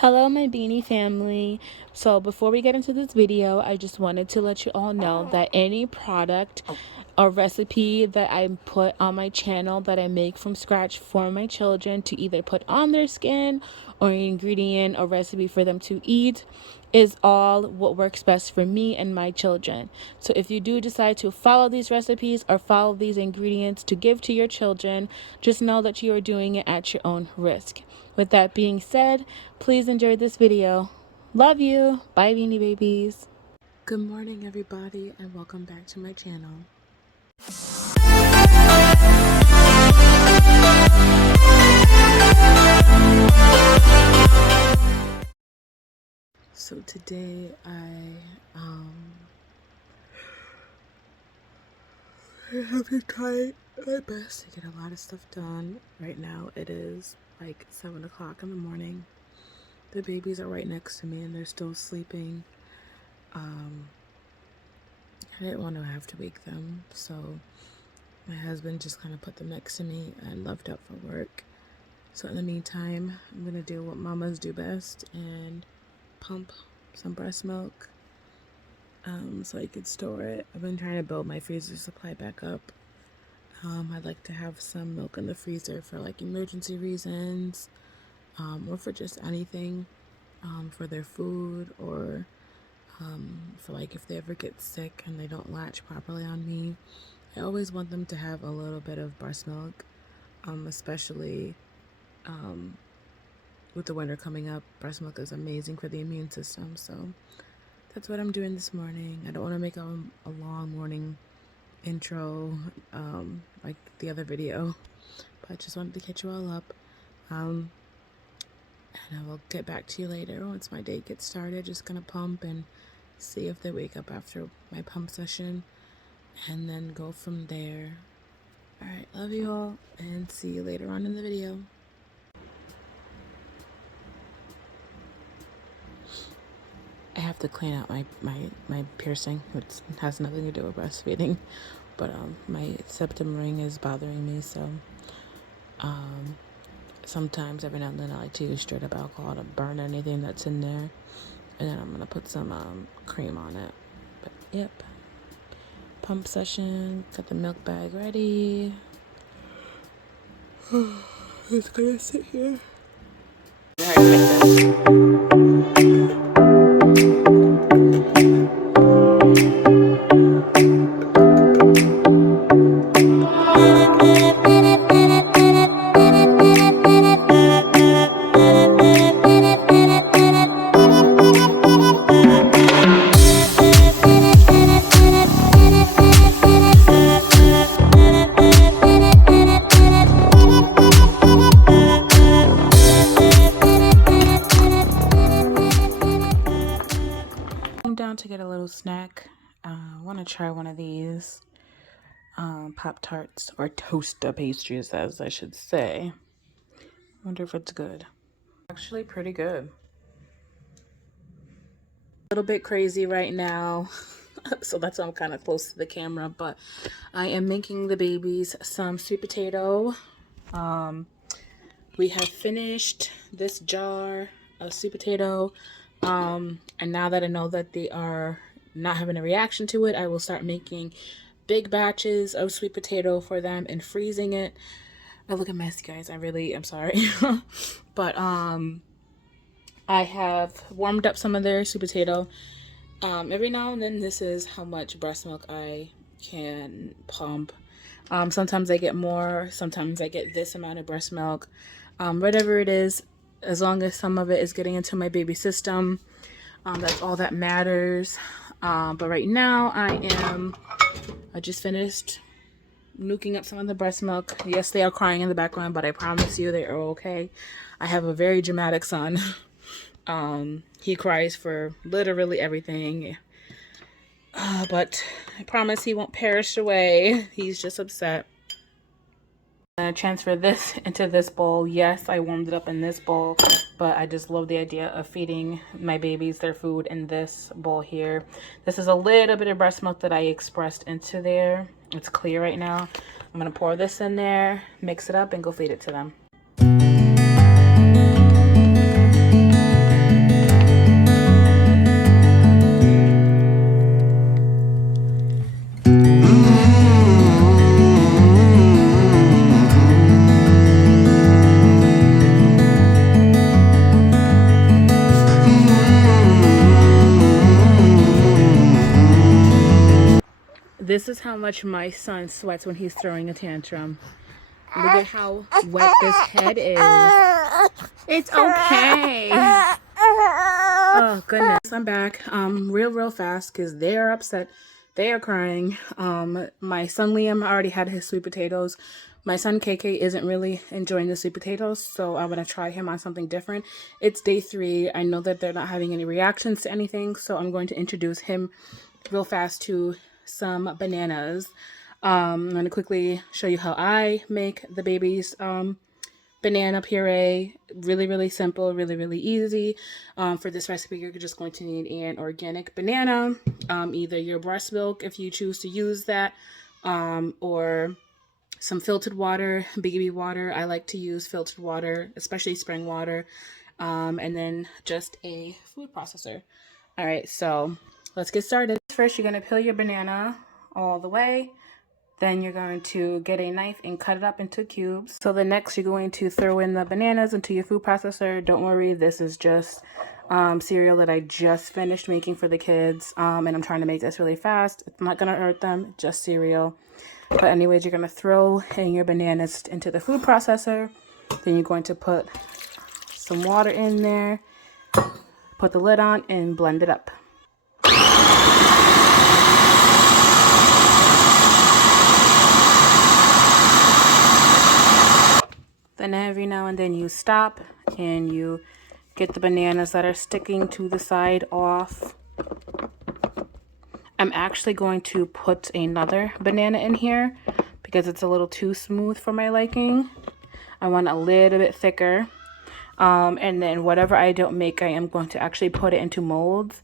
Hello my beanie family. So before we get into this video, I just wanted to let you all know that any product or recipe that I put on my channel that I make from scratch for my children to either put on their skin or an ingredient or recipe for them to eat is all what works best for me and my children. So if you do decide to follow these recipes or follow these ingredients to give to your children, just know that you are doing it at your own risk. With that being said, please enjoy this video. Love you. Bye, beanie babies. Good morning, everybody, and welcome back to my channel. So today I have to try my best to get a lot of stuff done. Right now it is like 7 o'clock in the morning. The babies are right next to me and they're still sleeping. I didn't want to have to wake them, so my husband just kind of put them next to me and left out for work. So in the meantime, I'm gonna do what mamas do best and pump some breast milk so I could store it. I've been trying to build my freezer supply back up. I'd like to have some milk in the freezer for like emergency reasons, or for just anything, for their food, or for like if they ever get sick and they don't latch properly on me. I always want them to have a little bit of breast milk, especially with the winter coming up. Breast milk is amazing for the immune system, so that's what I'm doing this morning. I don't want to make a long morning intro like the other video, but I just wanted to catch you all up, and I will get back to you later once my day gets started. Just gonna pump and see if they wake up after my pump session, and then go from there. Alright, love you all, and see you later on in the video. I have to clean out my piercing, which has nothing to do with breastfeeding, but my septum ring is bothering me, so sometimes every now and then I like to use straight up alcohol to burn anything that's in there, and then I'm gonna put some cream on it. But yep, pump session, got the milk bag ready. It's gonna sit here. Down to get a little snack. I want to try one of these Pop-Tarts, or toaster pastries as I should say. Wonder if it's good. Actually pretty good. A little bit crazy right now, so that's why I'm kind of close to the camera, but I am making the babies some sweet potato. We have finished this jar of sweet potato, and now that I know that they are not having a reaction to it, I will start making big batches of sweet potato for them and freezing it. I look a mess, guys. I really am sorry. But I have warmed up some of their sweet potato. Every now and then, this is how much breast milk I can pump. Sometimes I get more, sometimes I get this amount of breast milk. Whatever it is, as long as some of it is getting into my baby system, that's all that matters. But right now I just finished nuking up some of the breast milk. Yes, they are crying in the background, but I promise you they are okay. I have a very dramatic son. He cries for literally everything. But I promise he won't perish away. He's just upset. I'm gonna transfer this into this bowl. Yes, I warmed it up in this bowl, but I just love the idea of feeding my babies their food in this bowl here. This is a little bit of breast milk that I expressed into there. It's clear right now. I'm gonna pour this in there, mix it up, and go feed it to them. This is how much my son sweats when he's throwing a tantrum. Look at how wet this head is. It's okay. Oh goodness, I'm back. Real fast because they are upset. They are crying. My son Liam already had his sweet potatoes. My son KK isn't really enjoying the sweet potatoes, so I'm gonna try him on something different. It's day 3. I know that they're not having any reactions to anything, so I'm going to introduce him real fast to some bananas. I'm going to quickly show you how I make the baby's banana puree. Really simple, really easy. For this recipe, you're just going to need an organic banana, either your breast milk if you choose to use that, or some filtered water, baby water. I like to use filtered water, especially spring water, and then just a food processor. All right, so let's get started. First, you're going to peel your banana all the way. Then you're going to get a knife and cut it up into cubes. So the next, you're going to throw in the bananas into your food processor. Don't worry, this is just cereal that I just finished making for the kids. And I'm trying to make this really fast. It's not going to hurt them, just cereal. But anyways, you're going to throw in your bananas into the food processor. Then you're going to put some water in there, put the lid on, and blend it up. Then every now and then you stop and you get the bananas that are sticking to the side off. I'm actually going to put another banana in here because it's a little too smooth for my liking. I want a little bit thicker. And then whatever I don't make, I am going to actually put it into molds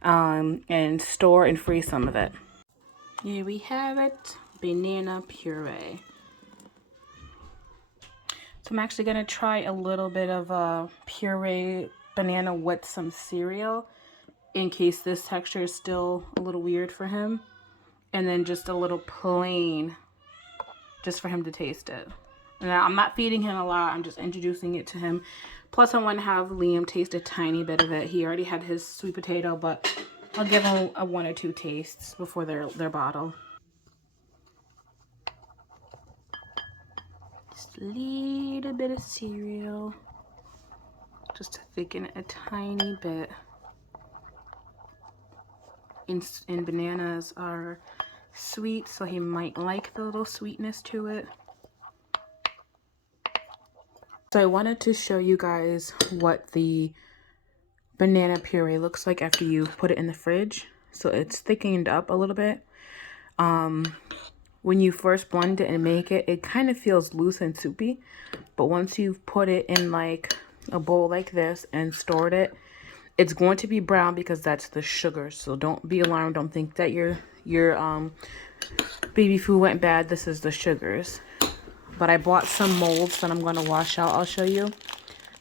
and store and freeze some of it. Here we have it, banana puree. So I'm actually going to try a little bit of a puree banana with some cereal in case this texture is still a little weird for him. And then just a little plain just for him to taste it. Now, I'm not feeding him a lot. I'm just introducing it to him. Plus, I want to have Liam taste a tiny bit of it. He already had his sweet potato, but I'll give him a 1 or 2 tastes before their bottle. Just a little bit of cereal, just to thicken it a tiny bit. And bananas are sweet, so he might like the little sweetness to it. So I wanted to show you guys what the banana puree looks like after you put it in the fridge. So it's thickened up a little bit. When you first blend it and make it, it kind of feels loose and soupy. But once you've put it in like a bowl like this and stored it, it's going to be brown because that's the sugar. So don't be alarmed. Don't think that your baby food went bad. This is the sugars. But I bought some molds that I'm going to wash out. I'll show you.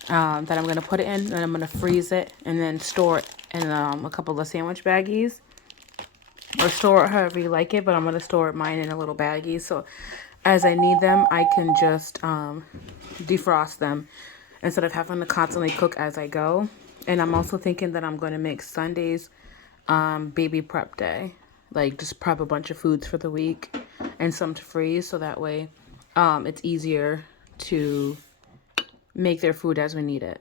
That I'm going to put it in. And I'm going to freeze it and then store it in a couple of sandwich baggies. Or store it however you like it, but I'm going to store mine in a little baggie. So as I need them, I can just defrost them instead of having to constantly cook as I go. And I'm also thinking that I'm going to make Sundays baby prep day. Like just prep a bunch of foods for the week and some to freeze. So that way it's easier to make their food as we need it.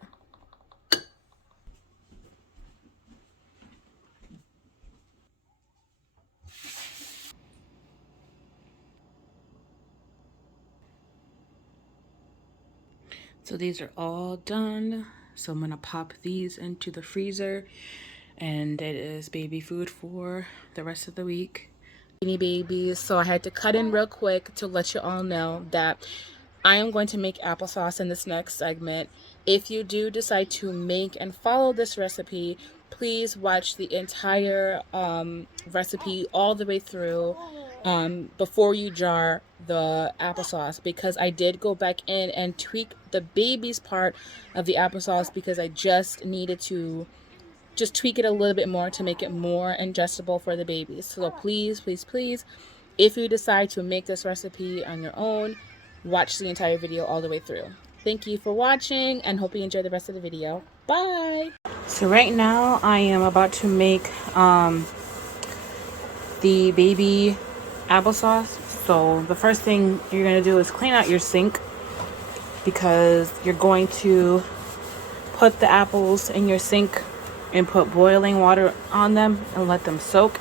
So these are all done. So I'm going to pop these into the freezer. And it is baby food for the rest of the week. Beanie babies. So I had to cut in real quick to let you all know that I am going to make applesauce in this next segment. If you do decide to make and follow this recipe, please watch the entire recipe all the way through before you jar the applesauce, because I did go back in and tweak the baby's part of the applesauce because I just needed to just tweak it a little bit more to make it more ingestible for the babies. So please, if you decide to make this recipe on your own, watch the entire video all the way through. Thank you for watching and hope you enjoy the rest of the video. Bye! So right now I am about to make the baby applesauce. So the first thing you're going to do is clean out your sink, because you're going to put the apples in your sink and put boiling water on them and let them soak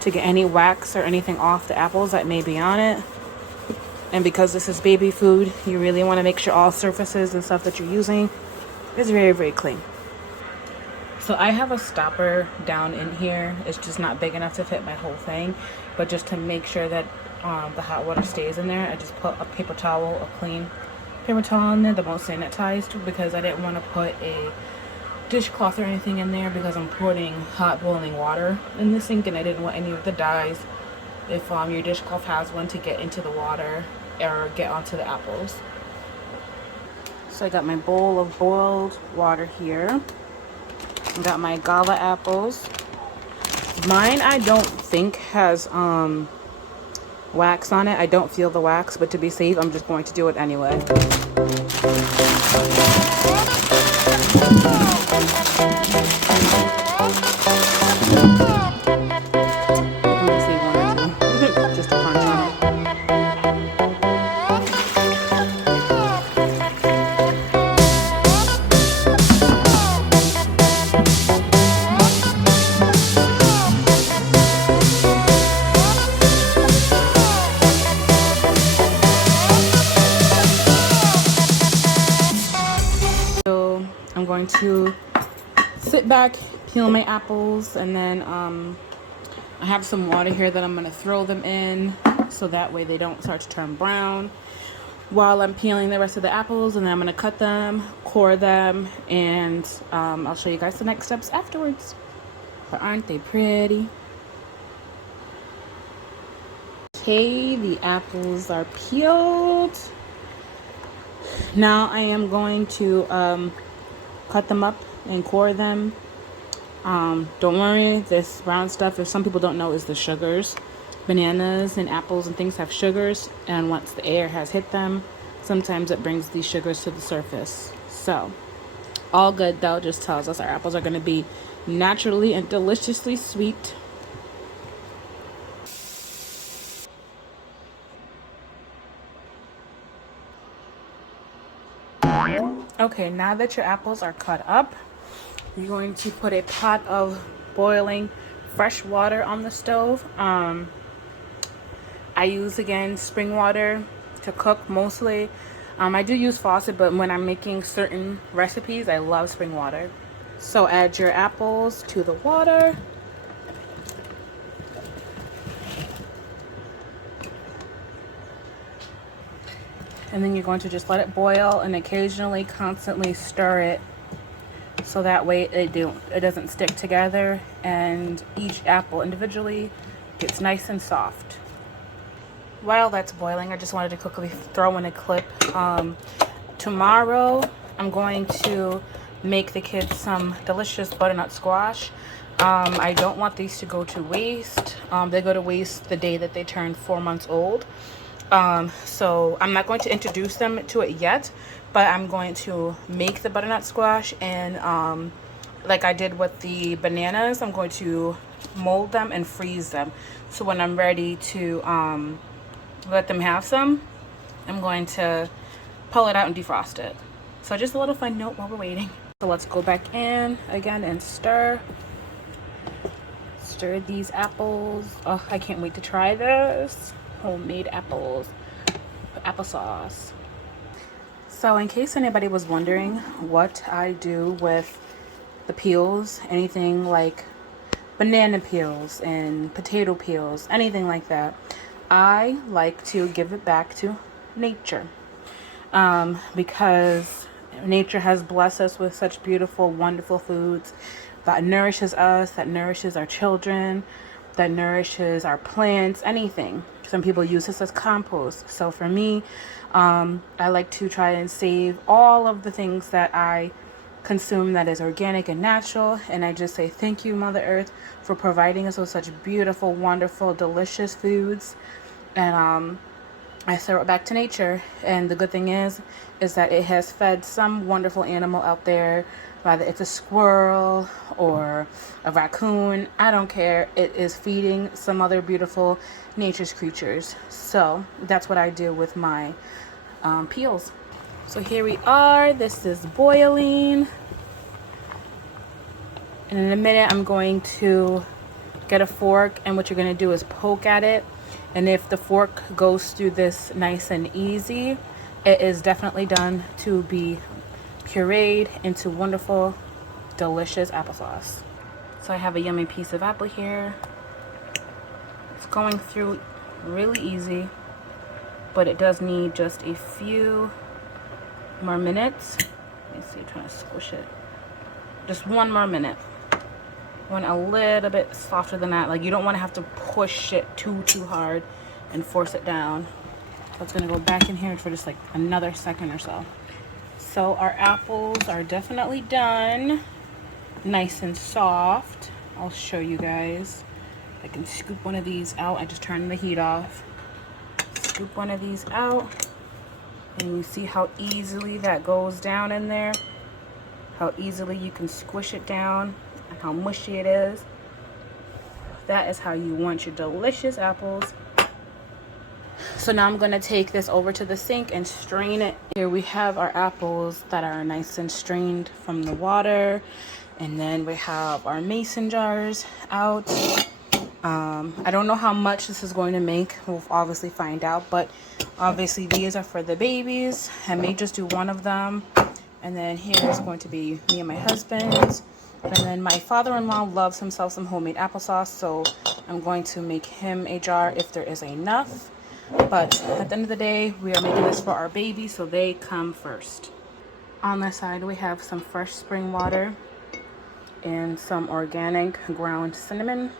to get any wax or anything off the apples that may be on it. And because this is baby food, you really want to make sure all surfaces and stuff that you're using is very, very clean. So I have a stopper down in here. It's just not big enough to fit my whole thing, but just to make sure that the hot water stays in there, I just put a paper towel, a clean paper towel in there, the most sanitized, because I didn't want to put a dishcloth or anything in there, because I'm putting hot boiling water in the sink and I didn't want any of the dyes, if your dishcloth has one, to get into the water or get onto the apples. So I got my bowl of boiled water here. I got my gala apples. Mine I don't think has wax on it. I don't feel the wax, but to be safe, I'm just going to do it anyway. Just to crunch on it. So I'm going to sit back, peel my apples, and then I have some water here that I'm going to throw them in so that way they don't start to turn brown while I'm peeling the rest of the apples. And then I'm going to cut them, core them, and I'll show you guys the next steps afterwards. But aren't they pretty? Okay, the apples are peeled. Now I am going to cut them up and core them. Don't worry, this brown stuff, if some people don't know, is the sugars. Bananas and apples and things have sugars, and once the air has hit them, sometimes it brings these sugars to the surface. So all good though, just tells us our apples are going to be naturally and deliciously sweet. Okay, now that your apples are cut up, you're going to put a pot of boiling fresh water on the stove. I use, again, spring water to cook mostly. I do use faucet, but when I'm making certain recipes, I love spring water. So add your apples to the water. And then you're going to just let it boil and occasionally constantly stir it, so that way it doesn't stick together and each apple individually gets nice and soft. While that's boiling, I just wanted to quickly throw in a clip. Tomorrow I'm going to make the kids some delicious butternut squash. I don't want these to go to waste. They go to waste the day that they turn 4 months old. So I'm not going to introduce them to it yet, but I'm going to make the butternut squash, and like I did with the bananas, I'm going to mold them and freeze them. So when I'm ready to let them have some, I'm going to pull it out and defrost it. So just a little fun note while we're waiting. So let's go back in again and stir these apples. Oh, I can't wait to try this. Homemade apples, applesauce. So in case anybody was wondering what I do with the peels, anything like banana peels and potato peels, anything like that, I like to give it back to nature, because nature has blessed us with such beautiful, wonderful foods that nourishes us, that nourishes our children, that nourishes our plants, anything. Some people use this as compost. So for me, I like to try and save all of the things that I consume that is organic and natural. And I just say thank you, Mother Earth, for providing us with such beautiful, wonderful, delicious foods. And I throw it back to nature. And the good thing is that it has fed some wonderful animal out there, whether it's a squirrel or a raccoon, I don't care. It is feeding some other beautiful nature's creatures. So that's what I do with my peels. So here we are. This is boiling. And in a minute, I'm going to get a fork, and what you're going to do is poke at it. And if the fork goes through this nice and easy, it is definitely done to be pureed into wonderful, delicious applesauce. So I have a yummy piece of apple here. It's going through really easy, but it does need just a few more minutes. Let me see, trying to squish it. Just one more minute. Want a little bit softer than that. Like, you don't want to have to push it too hard and force it down. So it's gonna go back in here for just like another second or so. So our apples are definitely done, nice and soft. I'll show you guys. I can scoop one of these out. I just turned the heat off. Scoop one of these out, and you see how easily that goes down in there, how easily you can squish it down, and how mushy it is. That is how you want your delicious apples. So now I'm gonna take this over to the sink and strain it. Here we have our apples that are nice and strained from the water. And then we have our mason jars out. I don't know how much this is going to make. We'll obviously find out, but obviously these are for the babies. I may just do one of them. And then here is going to be me and my husband's. And then my father-in-law loves himself some homemade applesauce, so I'm going to make him a jar if there is enough. But at the end of the day, we are making this for our baby, so they come first. On the side, we have some fresh spring water and some organic ground cinnamon.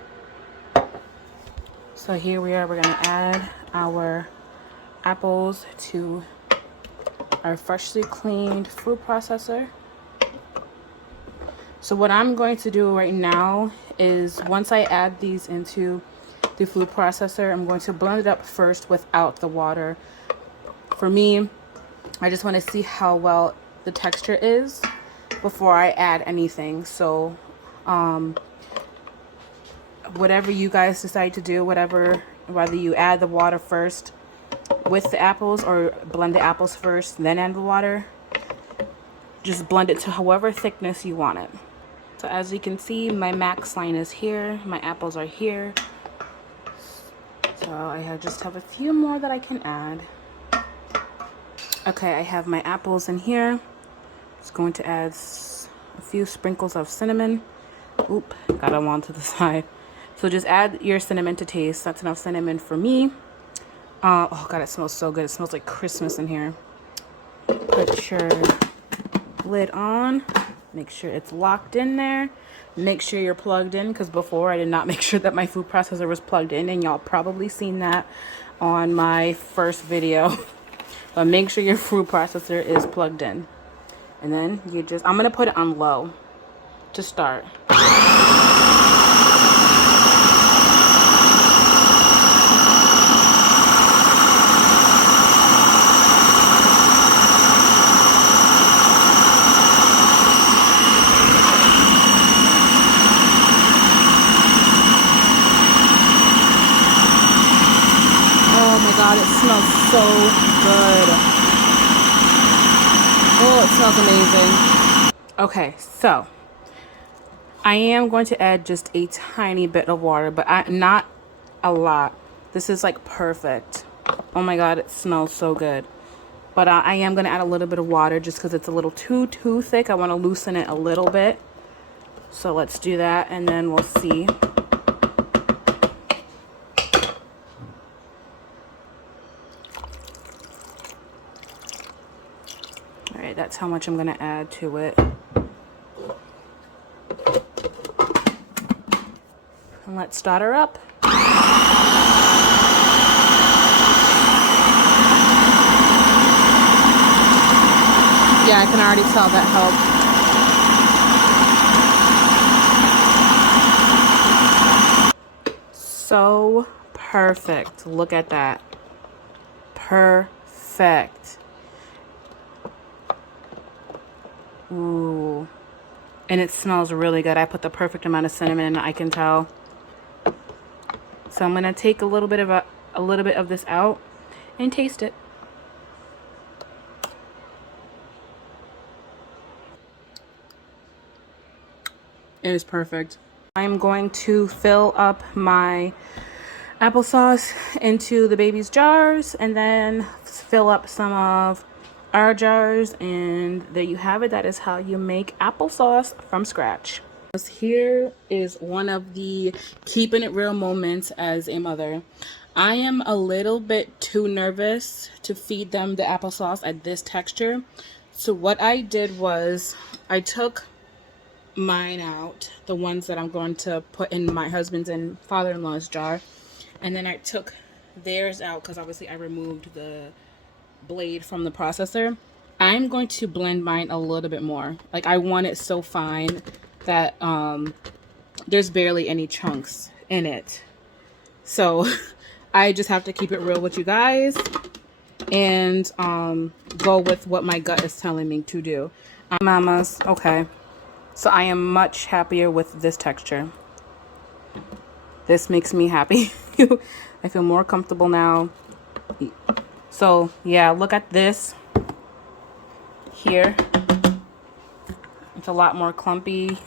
So here we are. We're going to add our apples to our freshly cleaned food processor. So what I'm going to do right now is, once I add these into the food processor, I'm going to blend it up first without the water. For me, I just want to see how well the texture is before I add anything. So whatever you guys decide to do, whether you add the water first with the apples or blend the apples first then add the water, just blend it to however thickness you want it. So as you can see, my max line is here, my apples are here. So I just have a few more that I can add. Okay, I have my apples in here. Just going to add a few sprinkles of cinnamon. Oop, got them on to the side. So just add your cinnamon to taste. That's enough cinnamon for me. Oh God, it smells so good. It smells like Christmas in here. Put your lid on. Make sure it's locked in there. Make sure you're plugged in, because before I did not make sure that my food processor was plugged in, and y'all probably seen that on my first video. But make sure your food processor is plugged in. And then I'm gonna put it on low to start. God, it smells so good. Oh, it smells amazing. Okay, so I am going to add just a tiny bit of water, but not a lot. This is like perfect. Oh my God, it smells so good. But I am going to add a little bit of water just because it's a little too thick. I want to loosen it a little bit. So let's do that, and then we'll see. Alright, that's how much I'm going to add to it. And let's start her up. Yeah, I can already tell that helped. So perfect. Look at that. Perfect. Ooh. And it smells really good. I put the perfect amount of cinnamon, I can tell. So I'm gonna take a little bit of this out and taste it. It is perfect. I'm going to fill up my applesauce into the baby's jars and then fill up some of our jars, and there you have it. That is how you make applesauce from scratch. Here is one of the keeping it real moments as a mother. I am a little bit too nervous to feed them the applesauce at this texture. So what I did was I took mine out, the ones that I'm going to put in my husband's and father-in-law's jar, and then I took theirs out because obviously I removed the blade from the processor. I'm going to blend mine a little bit more. Like, I want it so fine that there's barely any chunks in it. So I just have to keep it real with you guys and go with what my gut is telling me to do. Mamas, okay. So I am much happier with this texture. This makes me happy. I feel more comfortable now. So yeah, look at this here. It's a lot more clumpy.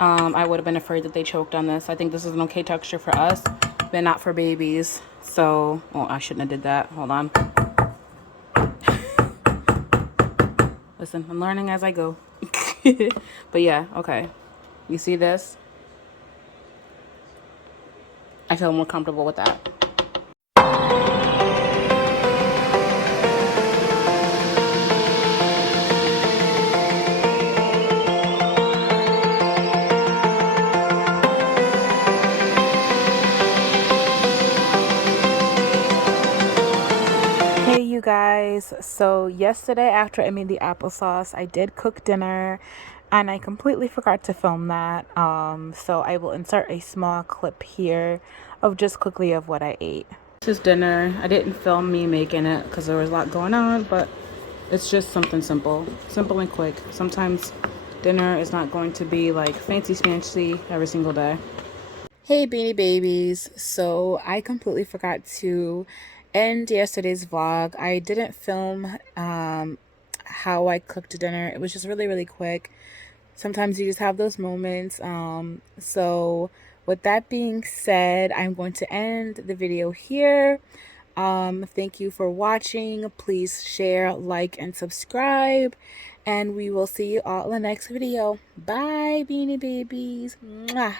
I would have been afraid that they choked on this. I think this is an okay texture for us, but not for babies. So, oh, I shouldn't have did that. Hold on. Listen, I'm learning as I go. But yeah, okay. You see this? I feel more comfortable with that. Hey you guys, so yesterday after I made the applesauce, I did cook dinner and I completely forgot to film that. So I will insert a small clip here of just quickly of what I ate. This is dinner. I didn't film me making it because there was a lot going on, but it's just something simple and quick. Sometimes dinner is not going to be like fancy schmancy every single day. Hey Beanie Babies, so I completely forgot to end yesterday's vlog. I didn't film how I cooked dinner. It was just really quick. Sometimes you just have those moments. So with that being said, I'm going to end the video here. Thank you for watching. Please share, like, and subscribe. And we will see you all in the next video. Bye, Beanie Babies. Mwah.